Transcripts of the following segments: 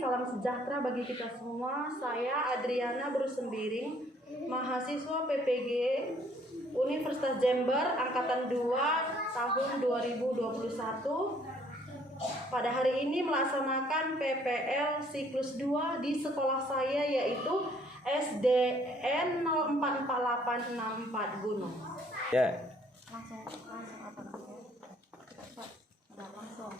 salam sejahtera bagi kita semua. Saya Adriana Brusembiring, mahasiswa PPG Universitas Jember Angkatan 2 tahun 2021. Pada hari ini melaksanakan PPL siklus 2 di sekolah saya, yaitu SDN 044864 Gunung. Ya. Langsung apa namanya? Langsung.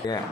Ya.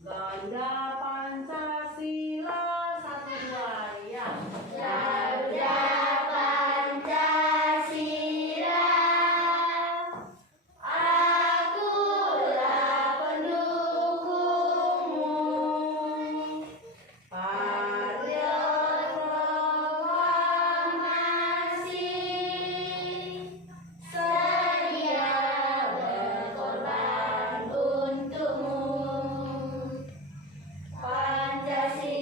Garuda Pancasila 1 2 ya. Garuda Pancasila, akulah pendukungmu. Patriot proklamasi, sedia berkorban untukmu. Pancasila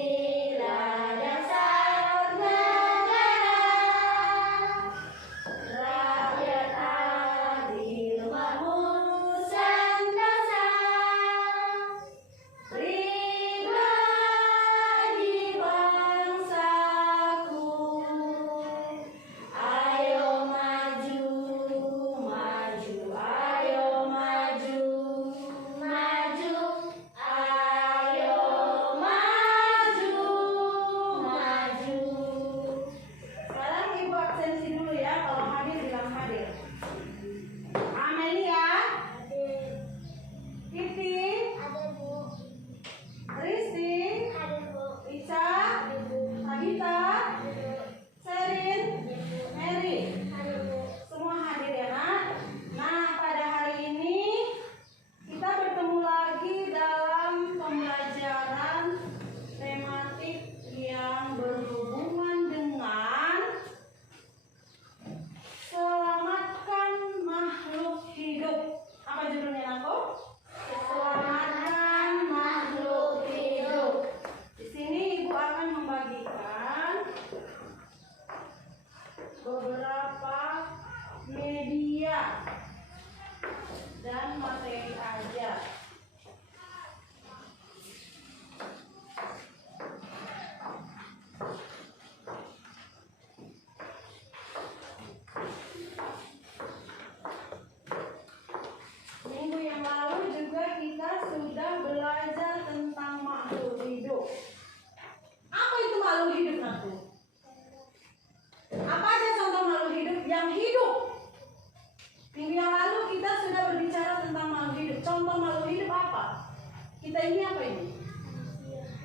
Kita ini apa ini?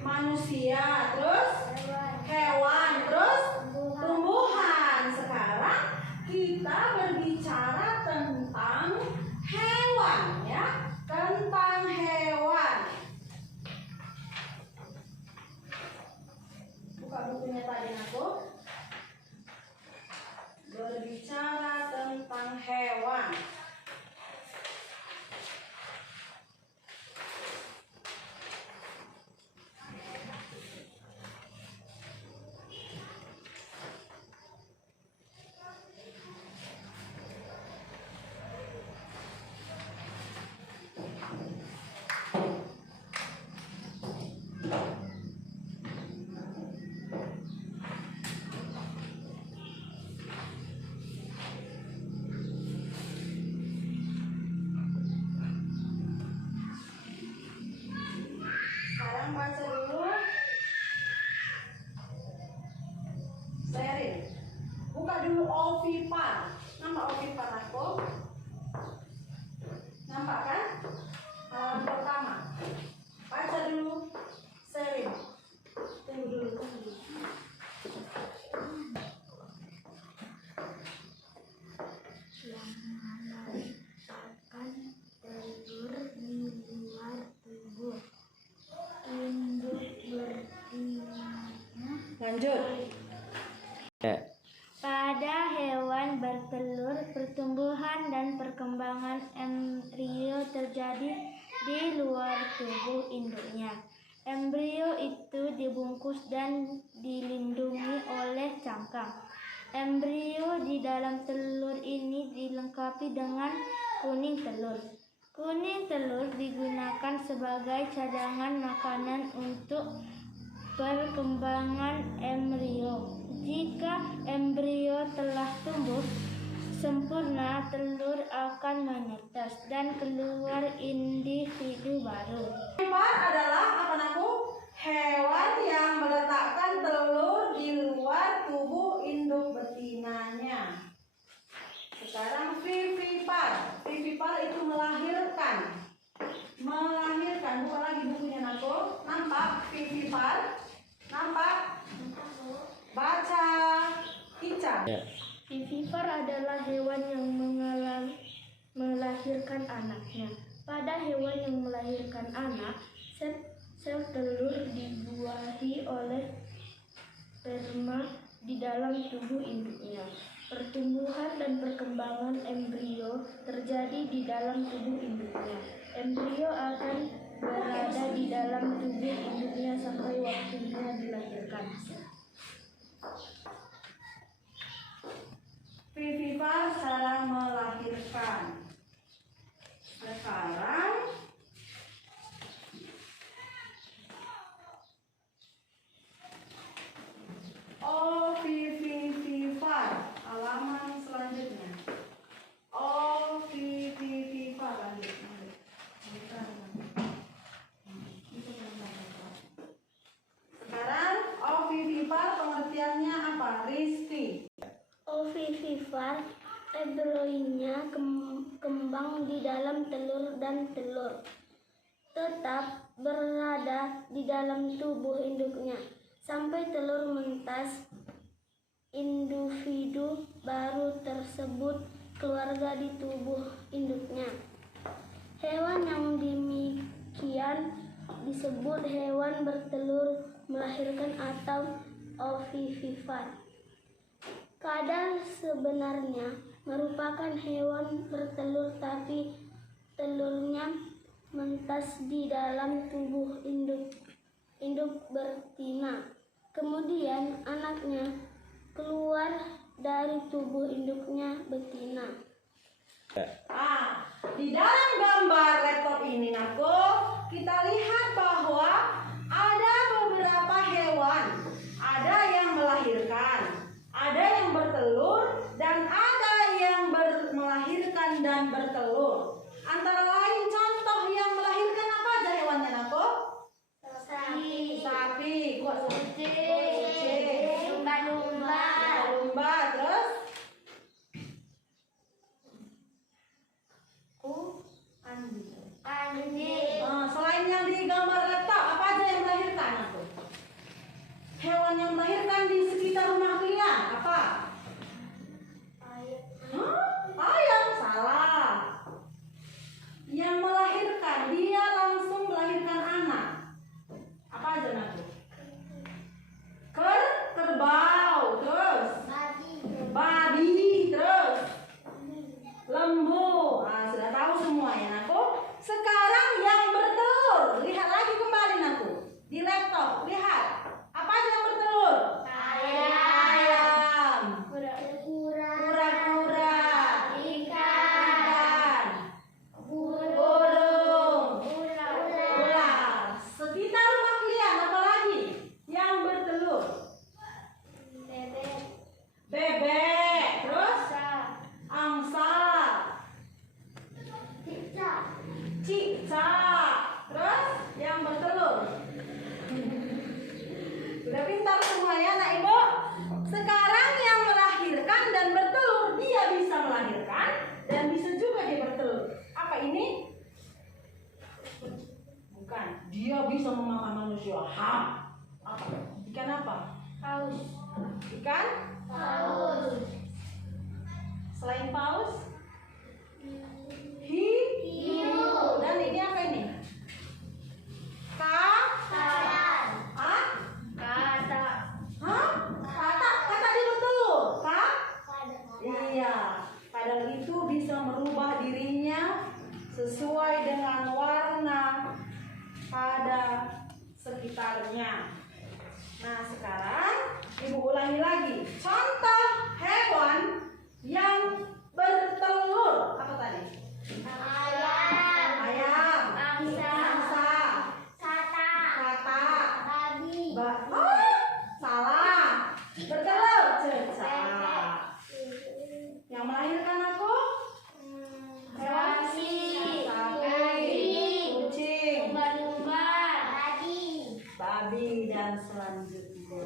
Manusia, terus hewan, terus tumbuhan. Sekarang kita berbicara tentang hewan ya, tentang hewan. Buka bukunya tadi aku. Berbicara tentang hewan. Sekarang baca dulu. Sherin. Buka dulu ovipar. Nampak ovipar aku? Nampak kan? Halaman pertama. Baca dulu. Sherin. Tunggu dulu, tunggu dulu. Yang melahirkan telur di luar tubuh induk betina. Lanjut. Pada hewan bertelur, pertumbuhan dan perkembangan embrio terjadi di luar tubuh induknya. Embrio itu dibungkus dan dilindungi oleh cangkang. Embrio di dalam telur ini dilengkapi dengan kuning telur. Kuning telur digunakan sebagai cadangan makanan untuk perkembangan embrio. Jika embrio telah tumbuh sempurna, telur akan menetas dan keluar individu baru. Ovipar adalah apa naku? Hewan yang meletakkan telur di luar tubuh induk betinanya. Sekarang vivipar. Vivipar itu melahirkan. Melahirkan. Buka lagi bukunya naku. Nampak vivipar? Nampak? Baca. Ica. Vivipar adalah hewan yang melahirkan anaknya. Pada hewan yang melahirkan anak, sel telur dibuahi oleh sperma di dalam tubuh induknya. Pertumbuhan dan perkembangan embrio terjadi di dalam tubuh induknya. Embrio akan berada di dalam tubuh induknya sampai waktunya dilahirkan. Vivipar cara melahirkan. Sekarang ovivivipar. Halaman selanjutnya. Ovivivipar. Lanjut. Sekarang ovivivipar pengertiannya apa? Rizky. Ovivivipar embrionya kembang di dalam telur dan telur tetap berada di dalam tubuh induknya sampai telur menetas. Individu baru tersebut keluarga di tubuh induknya. Hewan yang demikian disebut hewan bertelur melahirkan atau ovivivipar. Kadal sebenarnya merupakan hewan bertelur tapi telurnya menetas di dalam tubuh induk betina. Kemudian anaknya keluar dari tubuh induknya betina. Di dalam gambar laptop ini naku, kita lihat bahwa ada beberapa hewan. Ada yang melahirkan, ada yang bertelur, dan ada yang melahirkan dan bertelur. Antara lain contoh yang melahirkan apa aja hewannya naku? Sapi, kucing, lumba, terus anjing. dia bisa memakan manusia. Apa? Ikan apa? Paus. Ikan? Paus. Selain paus? Hiu. Dan ini apa ini? Katak. Hah? Katak. Hah? Kata dia bertelur. Iya. Kadal itu bisa merubah dirinya sesuai dengan warna pada sekitarnya. Nah, sekarang Ibu ulangi lagi. Contoh hewan yang bertelur. Apa tadi? Ayam. Angsa. Katak. Salah. Bertelur. Cecak. Yang melahirkan aku? Hewan? Sapi. Kucing. Babi dan selanjutnya.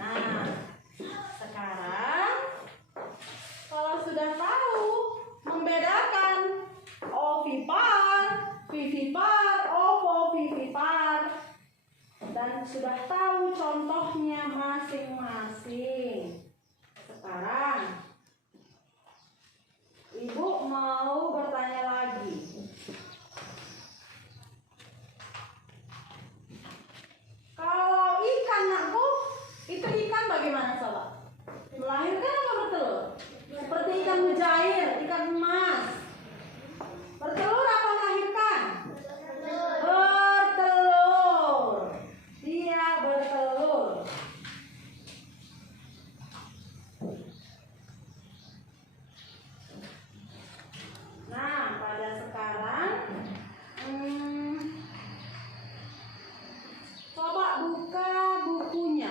Nah, sekarang kalau sudah tahu membedakan ovipar, vivipar, ovovivipar, dan sudah tahu contohnya masing-masing. Sekarang Ibu mau bertanya lagi. Kalau ikan, Nakku, itu ikan bagaimana coba? Melahirkan apa bertelur? Seperti ikan mujair, ikan emas. Bertelur apa melahirkan? Bertelur. Dia bertelur. Nah, pada sekarang coba buka bukunya.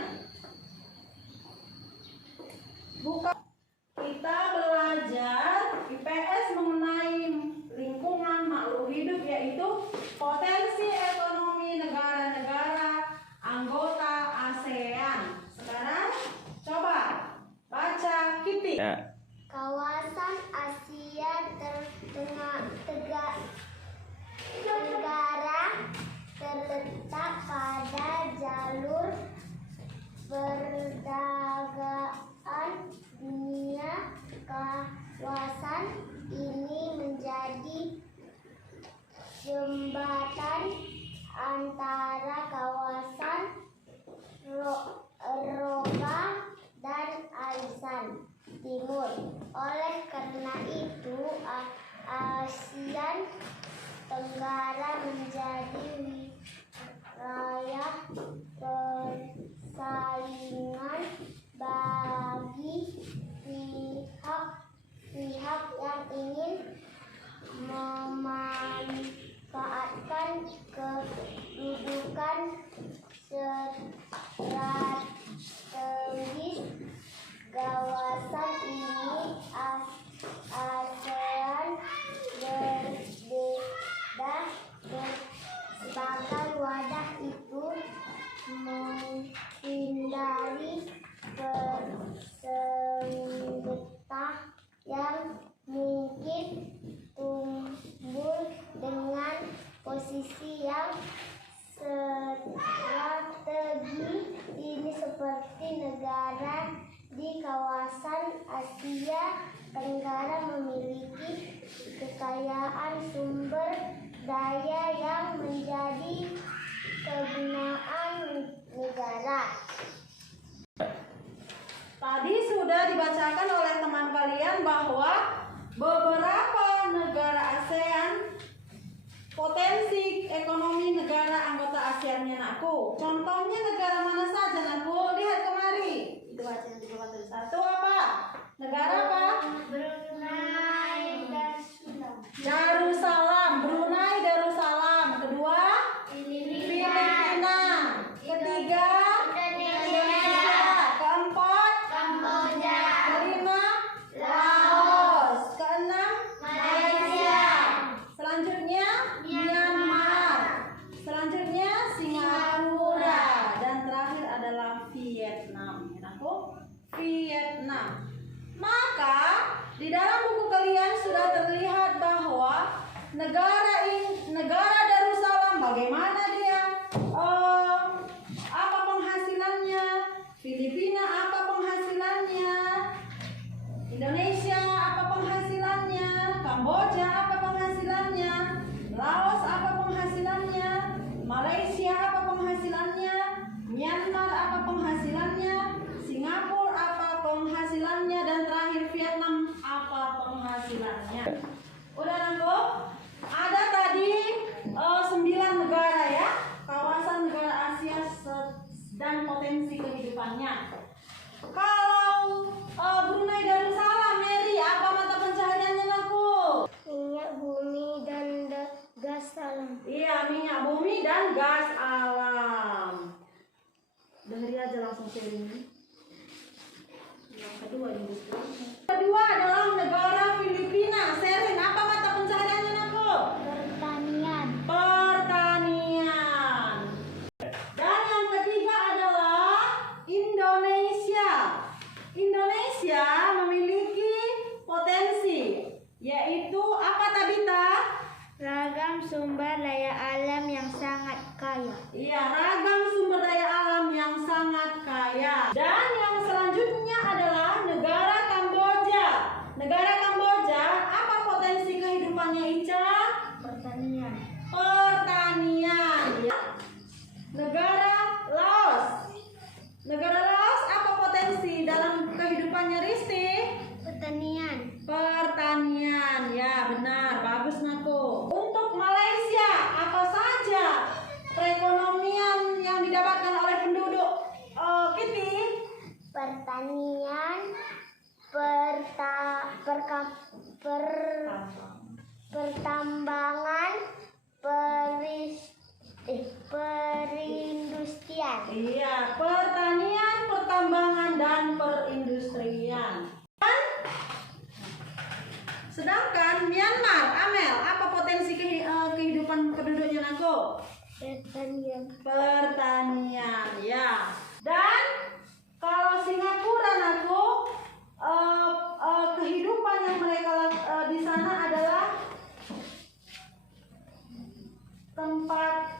Buka. Kita belajar IPS mengenai lingkungan makhluk hidup, yaitu potensi ekonomi negara-negara anggota ASEAN. Sekarang coba baca Kitty. Kawasan Asia Tenggara terletak pada jalur perdagangan dunia. Kawasan ini menjadi jembatan antara kawasan Eropa dan Asia Timur. Oleh karena itu, Asia Tenggara menjadi wilayah persaingan bagi pihak-pihak yang ingin memanfaatkan kedudukan strategis kawasan ini. ASEAN berbeda sebagai wadah itu menghindari persengketaan yang mungkin timbul dengan posisi yang strategi ini, seperti negara di kawasan Asia Tenggara memiliki kekayaan sumber daya yang menjadi kegunaan negara. Tadi sudah dibacakan oleh teman kalian bahwa beberapa negara ASEAN, potensi ekonomi negara anggota ASEAN-nya, Nakku. Contohnya negara mana saja, Nakku? Lihat kemari. Itu baca satu apa? Negara apa? Brunei Darussalam. Brunei Darussalam. Kedua, Filipina. Ketiga, Indonesia. Keempat, Kamboja. kelima, Laos. Keenam, Malaysia. Selanjutnya, Myanmar. Selanjutnya, Singapura. Dan terakhir adalah Vietnam. Aku Vietnam. Maka di dalam buku kalian sudah terlihat bahwa negara Darussalam bagaimana dia bumi dan gas alam. Dengerin aja langsung sharingnya. Yang kedua industri. Kedua adalah negara Filipina. Sherin, apa mata pencahariannya aku? Pertanian. Pertanian. Dan yang ketiga adalah Indonesia. Indonesia memiliki potensi, yaitu apa Tabita? Ragam sumber daya alam yang sangat kaya. Iya, ragam sumber daya alam yang sangat kaya. Dan yang selanjutnya adalah negara Kamboja. Negara Kamboja, apa potensi kehidupannya Ica? Pertanian. Pertanian. Ya. Negara Laos. Negara Laos, apa potensi dalam kehidupannya Risti? Pertanian. Pertanian. Ya, benar. Bagus Naku. Untuk Malaysia, apa saja perekonomian yang didapatkan oleh penduduk Kitty? Pertanian, pertambangan, perindustrian. Iya, pertanian, pertambangan, dan perindustrian. Sedangkan Myanmar, Amel, apa potensi kehidupan penduduknya Naku? Pertanian. Pertanian, ya. Dan kalau Singapura Naku, kehidupan yang mereka di sana adalah tempat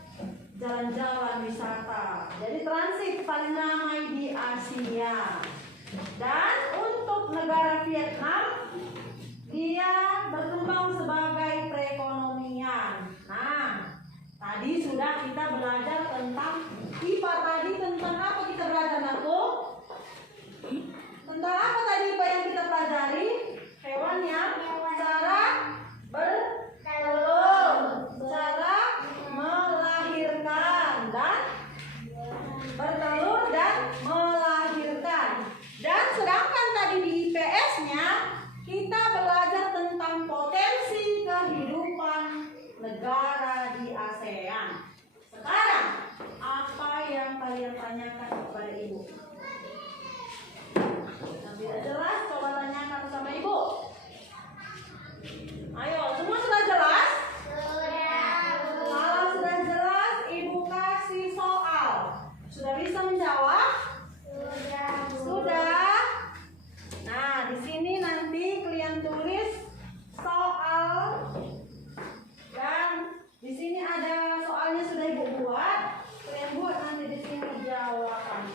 jalan-jalan wisata. Jadi transit paling ramai di Asia. Dan untuk negara Vietnam, dia berkembang sebagai perekonomian. Nah, tadi sudah kita belajar tentang IPA. Tadi tentang apa kita belajar Naku? Tentang apa tadi Pak yang kita pelajari? Hewan yang cara bertelur, cara melahirkan dan bertelur dan melahirkan. Dan sedangkan tadi di IPS-nya kita belajar tentang potensi kehidupan negara di ASEAN. Sekarang, apa yang kalian tanyakan kepada ibu? Yang tidak jelas, coba tanyakan sama ibu. Ayo, semua sudah jelas? Kalau sudah jelas, ibu kasih soal. Sudah bisa menjawab? Sudah. Nah, di sini nanti kalian tulis soal dan di sini ada soalnya sudah ibu buat. Kalian buat nanti di sini jawabannya.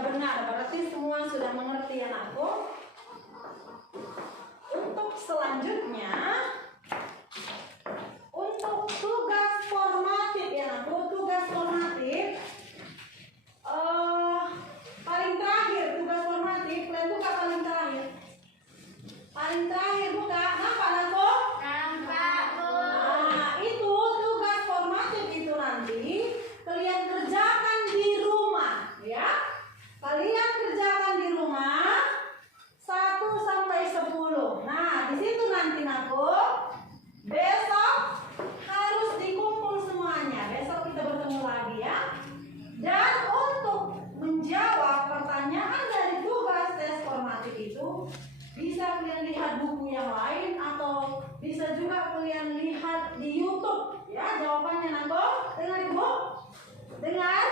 sudah benar, berarti semua sudah mengerti anakku. Untuk selanjutnya, untuk tugas formatif ya anakku, tugas formatif paling terakhir tugas formatif, kalian buka paling terakhir. Paling terakhir buka, nampak anakku? Nampak, Bu. Nah, itu tugas formatif itu nanti kalian kerjakan di rumah, ya. Kalian kerjakan di rumah 1 sampai 10. Nah, di situ nanti aku besok harus dikumpul semuanya. Besok kita bertemu lagi ya. Dan untuk menjawab pertanyaan dari tugas tes formatif itu bisa kalian lihat buku yang lain atau bisa juga kalian lihat di YouTube ya jawabannya Nako. Dengar Ibu? Dengar?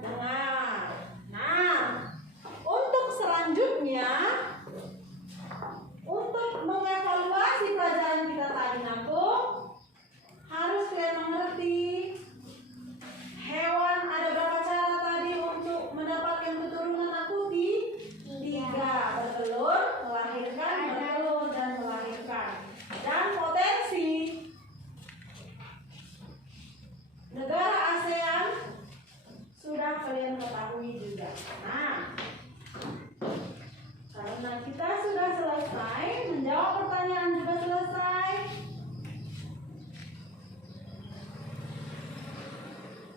Dengar. Nah, untuk selanjutnya untuk mengevaluasi pelajaran kita tadi Nako, harus kalian mengerti hewan ada berapa cara tadi untuk mendapatkan keturunan aku? 3. Bertelur, melahirkan, bertelur, dan melahirkan. Dan potensi negara ASEAN sudah kalian ketahui juga. Nah, karena kita sudah selesai, menjawab pertanyaan juga selesai.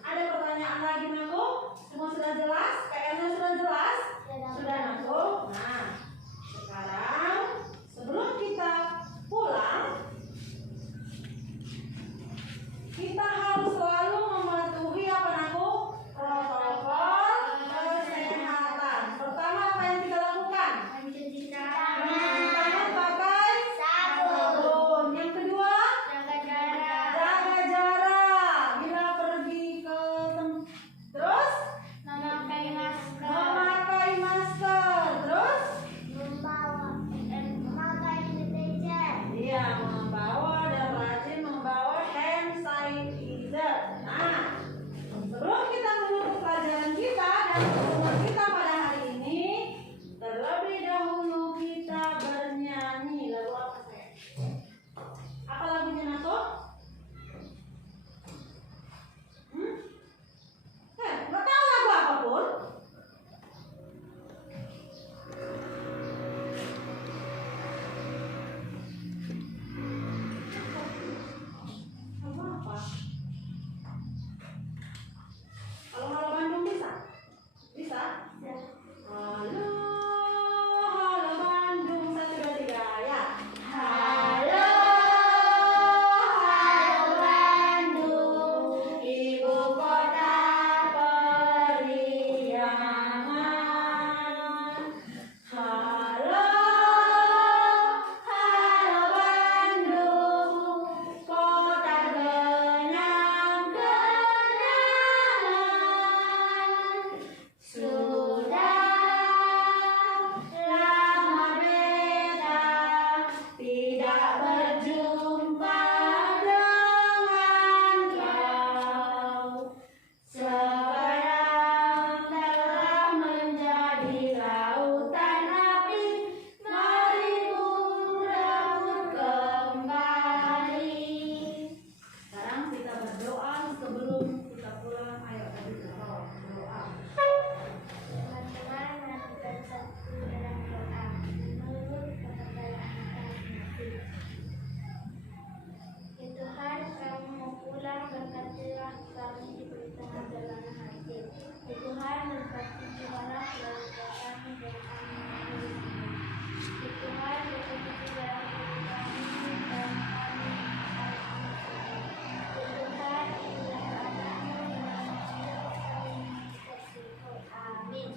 Ada pertanyaan lagi Naku? Semua sudah jelas? PR-nya sudah jelas? Sudah Naku? Nah, sekarang sebelum kita pulang, kita harus selalu mematuhi apa Naku? Protokol kesehatan. Pertama apa yang kita lakukan? Mencuci Tangan pakai sabun. Yang kedua, Jaga jarak. jaga jarak. Bila pergi ke terus Memakai masker. memakai masker. Terus Memakai sanitizer. dia membawa dan rajin membawa hand sanitizer. Nah, sebelum kita menutup pelajaran kita dan pertemuan kita pada hari ini, terlebih dahulu kita bernyanyi lagu apa saya? Apa lagunya Nato? Nggak tahu lagu apapun. Lagu apa? Halo Bandung bisa? Bisa? Halo Bandung 1, 2, 3 ya. Halo Bandung, ibu kota periangan. Halo Bandung, kota kenang-kenangan. Sudah lama beta tidak berjumpa dengan kau. Sekarang telah menjadi lautan api, mari berebut kembali. Sekarang kita berdoa sebelum kita pulang. Ayo kita berdoa. Teman-teman, mari bersatu dalam doa menurut kepercayaan masing-masing. Ya Tuhan, kami mau pulang, berkatilah kami diberi tengah jalan hati. Ya Tuhan, berkati jiwalah keluarga kami dan kami menunggu. Ya Tuhan, berkati dalam diri kami dan kami harus mengerti. Ya Tuhan, inilah anakmu yang sudah kami bersyukur. Amin.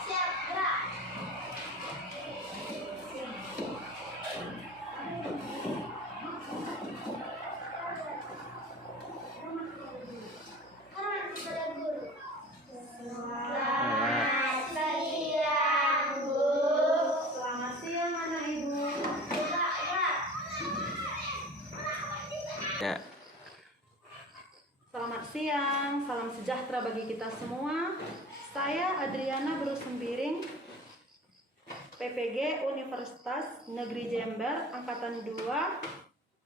Siap, gerak. Ya. Selamat siang, salam sejahtera bagi kita semua. Saya Adriana Berusembiring, PPG Universitas Negeri Jember, Angkatan 2.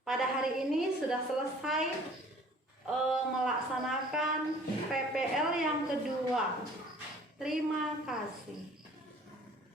Pada hari ini sudah selesai melaksanakan PPL yang kedua. Terima kasih.